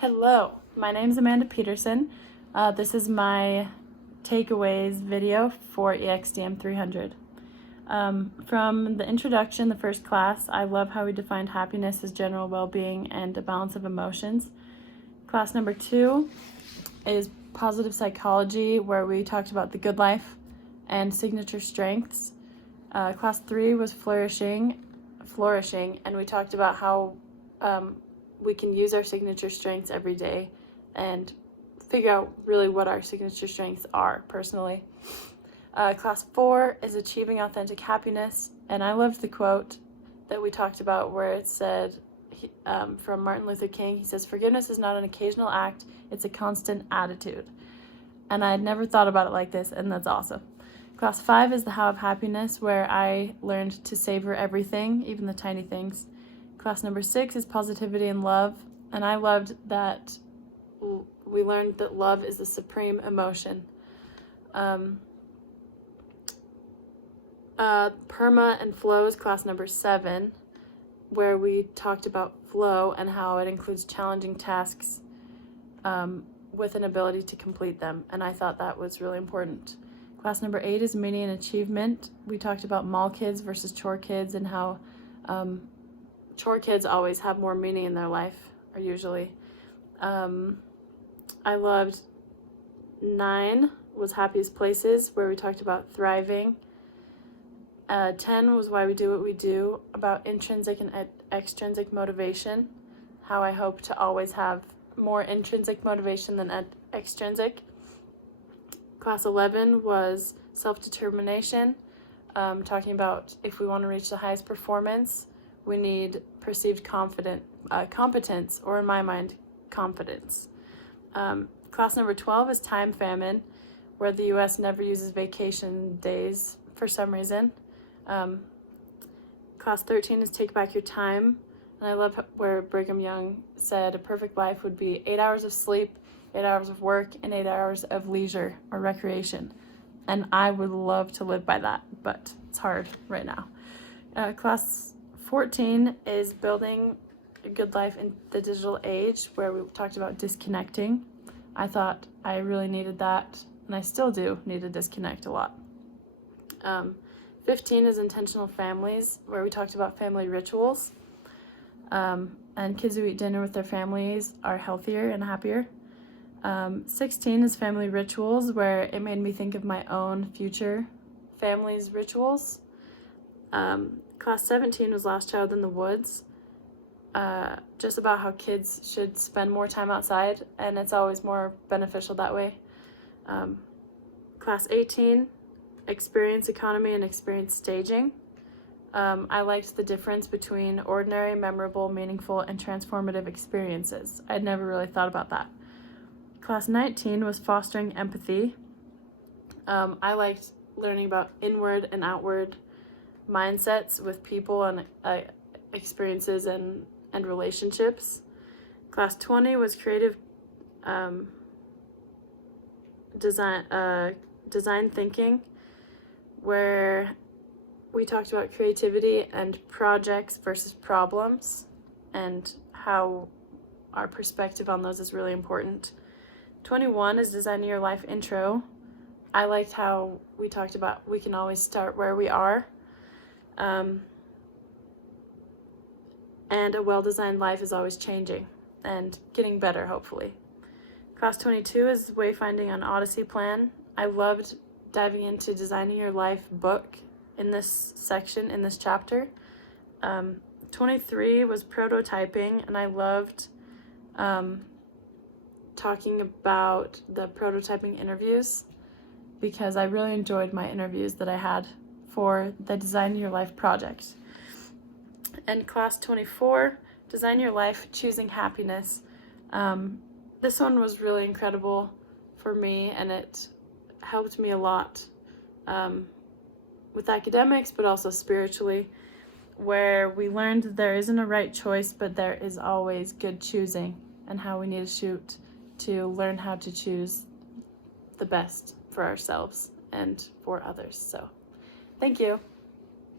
Hello, my name is Amanda Peterson. This is my takeaways video for EXDM 300. From the introduction, the first class, I love how we defined happiness as general well-being and a balance of emotions. Class number 2 is positive psychology, where we talked about the good life and signature strengths. Class 3 was flourishing, and we talked about how we can use our signature strengths every day and figure out really what our signature strengths are personally. Class 4 is achieving authentic happiness, and I loved the quote that we talked about where it said from Martin Luther King. He says, "Forgiveness is not an occasional act, it's a constant attitude." And I had never thought about it like this, and that's awesome. Class 5 is the How of Happiness, where I learned to savor everything, even the tiny things. Class number 6 is Positivity and Love, and I loved that we learned that love is the supreme emotion. Perma and Flow is class number 7, where we talked about flow and how it includes challenging tasks with an ability to complete them, and I thought that was really important. Class number 8 is Meaning and Achievement. We talked about mall kids versus chore kids and how chore kids always have more meaning in their life, or usually. I loved 9 was Happiest Places, where we talked about thriving. 10 was Why We Do What We Do, about intrinsic and extrinsic motivation, how I hope to always have more intrinsic motivation than extrinsic. Class 11 was Self-Determination, talking about if we want to reach the highest performance, we need perceived competence, or in my mind, confidence. Class number 12 is Time Famine, where the U.S. never uses vacation days for some reason. Class 13 is Take Back Your Time, and I love where Brigham Young said a perfect life would be 8 hours of sleep, 8 hours of work, and 8 hours of leisure or recreation. And I would love to live by that, but it's hard right now. Class 14 is Building a Good Life in the Digital Age, where we talked about disconnecting. I thought I really needed that, and I still do need to disconnect a lot. 15 is Intentional Families, where we talked about family rituals, and kids who eat dinner with their families are healthier and happier. 16 is Family Rituals, where it made me think of my own future family's rituals. Class 17 was Last Child in the Woods, just about how kids should spend more time outside, and it's always more beneficial that way. Class 18, Experience Economy and Experience Staging. I liked the difference between ordinary, memorable, meaningful, and transformative experiences. I'd never really thought about that. Class 19 was Fostering Empathy. I liked learning about inward and outward mindsets with people and experiences and relationships. Class 20 was Creative Design Thinking, where we talked about creativity and projects versus problems and how our perspective on those is really important. 21 is Designing Your Life Intro. I liked how we talked about we can always start where we are. And a well-designed life is always changing and getting better, hopefully. Class 22 is Wayfinding on Odyssey Plan. I loved diving into Designing Your Life book in this section, in this chapter. 23 was Prototyping, and I loved talking about the prototyping interviews because I really enjoyed my interviews that I had for the Design Your Life project. And class 24, Design Your Life, Choosing Happiness. This one was really incredible for me, and it helped me a lot with academics, but also spiritually, where we learned that there isn't a right choice, but there is always good choosing, and how we need to learn how to choose the best for ourselves and for others. So, thank you.